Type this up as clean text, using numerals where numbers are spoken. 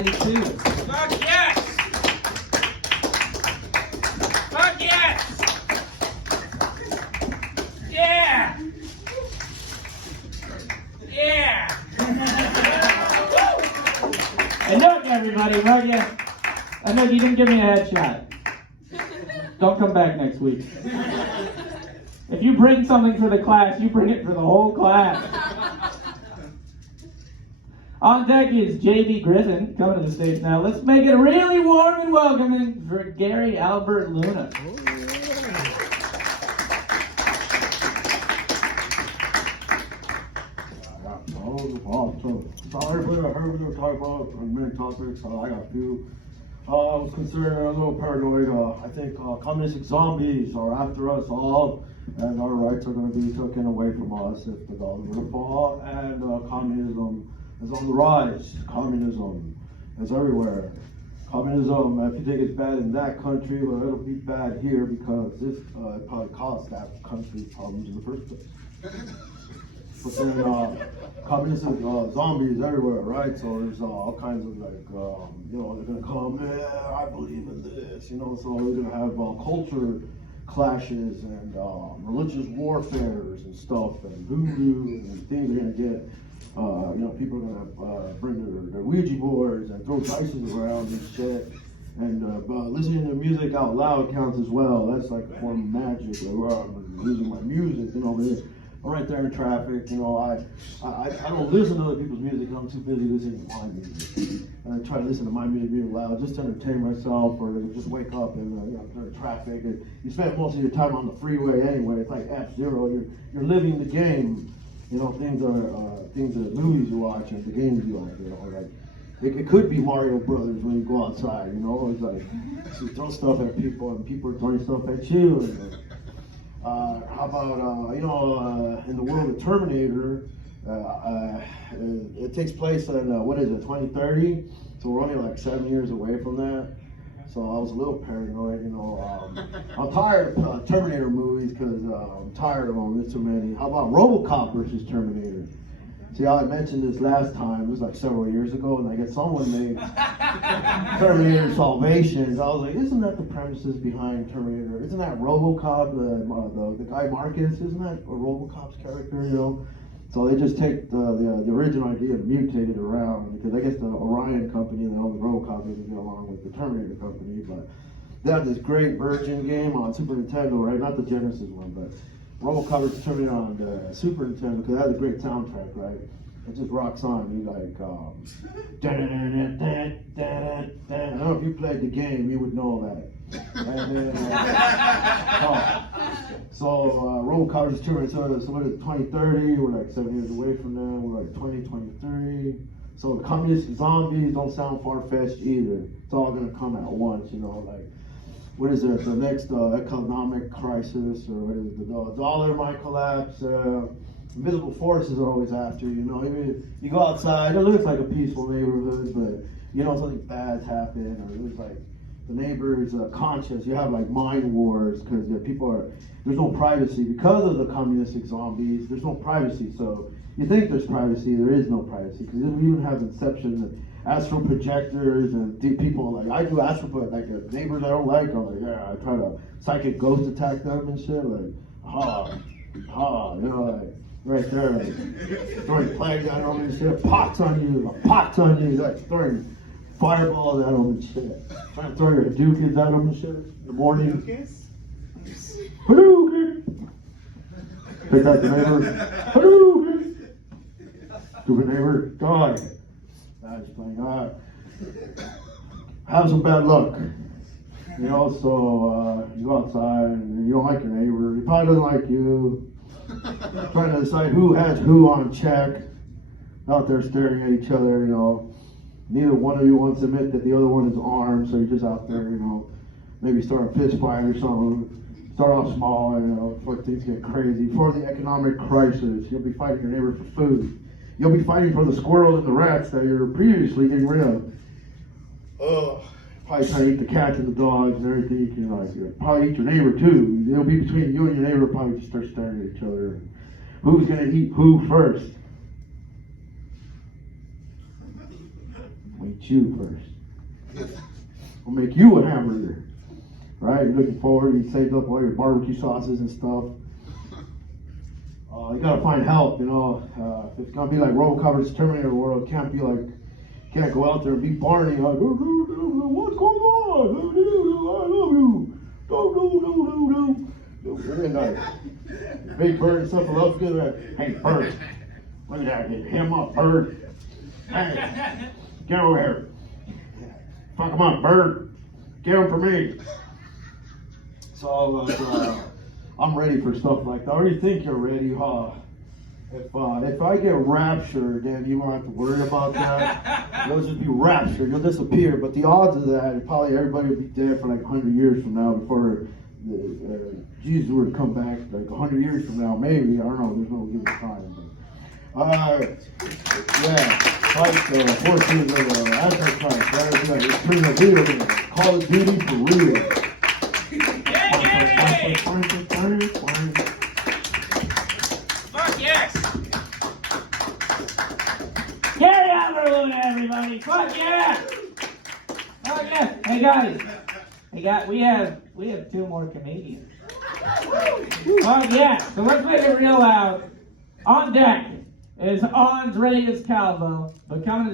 1982. Fuck yes! Fuck yes! Yeah! Yeah! And look, everybody, look, and look, you didn't give me a headshot. Don't come back next week. If you bring something for the class, you bring it for the whole class. On deck is J.B. Griffin, coming to the stage now. Let's make it really warm and welcoming for Gary Albert Luna. Sorry, but I heard we were talking about many topics. I got a few. I was considered a little paranoid. I think communistic zombies are after us all, and our rights are going to be taken away from us if the dollar were to fall. And communism is on the rise. Communism is everywhere. Communism, if you think it's bad in that country, well, it'll be bad here because this probably caused that country's problems in the first place. But then communistic zombies everywhere, right? So there's all kinds of like, they're gonna come, yeah, I believe in this, so we're gonna have culture clashes and religious warfares and stuff and voodoo and things are gonna get, people are gonna bring their Ouija boards and throw dice around and shit. And listening to music out loud counts as well. That's like a form of magic. Like, I'm using my music, I'm right there in traffic, I don't listen to other people's music, I'm too busy listening to my music. And I try to listen to my music really loud, just to entertain myself, or just wake up and, during traffic. And you spend most of your time on the freeway anyway, it's like F-Zero, you're living the game. Things that movies you watch and the games you like, it could be Mario Brothers when you go outside, it's like, you throw stuff at people and people are throwing stuff at you. And, how about, in the world of Terminator, it takes place in, 2030? So we're only like 7 years away from that. So I was a little paranoid, I'm tired of Terminator movies because I'm tired of them, there's too many. How about RoboCop versus Terminator? See, I mentioned this last time, it was like several years ago, and I guess someone made Terminator Salvations. I was like, isn't that the premises behind Terminator? Isn't that RoboCop, the guy Marcus, isn't that a RoboCop's character, So they just take the original idea and mutate it around, because I guess the Orion company and the RoboCop doesn't get along with the Terminator company, but they have this great Virgin game on Super Nintendo, right? Not the Genesis one, but RoboCop is Terminator on the Super Nintendo, because it has a great soundtrack, right? It just rocks on. You like, I don't know if you played the game, you would know that. And then, RoboCop is Terminator. So what is it, 2030? We're like 7 years away from that. We're like 2023. So the communist zombies don't sound far-fetched either. It's all gonna come at once, like. What is it? The next economic crisis, or what is it? The dollar might collapse. Invisible forces are always after you. Even if you go outside, it looks like a peaceful neighborhood, but something bad's happened, or it looks like the neighbor's conscious. You have like mind wars because there's no privacy because of the communistic zombies. There's no privacy, so you think there's privacy, there is no privacy, because we even have Inception. Astral projectors and people, like I do astral, like neighbors I don't like, I'm like, yeah, I try to psychic ghost attack them and shit, like, like right there, like throwing plagues at them and shit, pots on you, like throwing fireballs at them and shit, trying to throw your Hadouken at them and shit in the morning. Hadouken! Pick that the neighbor. Hadouken! Stupid neighbor, God. Just playing, have some bad luck. So you go outside and you don't like your neighbor. He probably doesn't like you. Trying to decide who has who on check. Out there staring at each other, Neither one of you wants to admit that the other one is armed, so you're just out there, maybe start a fist fight or something. Start off small, before things get crazy. Before the economic crisis, you'll be fighting your neighbor for food. You'll be fighting for the squirrels and the rats that you're previously getting rid of. Probably trying to eat the cats and the dogs and everything. You'll probably eat your neighbor too. It'll be between you and your neighbor. Probably just start staring at each other. Who's gonna eat who first? Wink, you first. We'll make you a hamburger. Right? You're looking forward, you saved up all your barbecue sauces and stuff. You gotta find help, you know. If it's gonna be like RoboCop vs. Terminator world, it can't be like, can't go out there and be Barney, like, what's going on? I love you. And then like, Big Bird and stuff, I love together. Like, hey, Bird, look at that, hit him up, Bird. Hey, get over here. Fuck him up, Bird. Get him for me. So, I'm ready for stuff like that. I already think you're ready, huh? If I get raptured, then you won't have to worry about that. You'll just be raptured. You'll disappear. But the odds of that, probably everybody will be dead for like 100 years from now before Jesus were to come back. Like 100 years from now, maybe. I don't know. There's no given time. Yeah. Fight the forces of the Antichrist. Right? Yeah, it's turning a video game. Call of Duty for real. Fuck yes! Carry on, Verluna, everybody! Fuck yeah! Fuck yeah! Hey guys, we have 2 more comedians. Fuck yeah! So let's make it real loud. On deck is Andreas Calvo, but coming to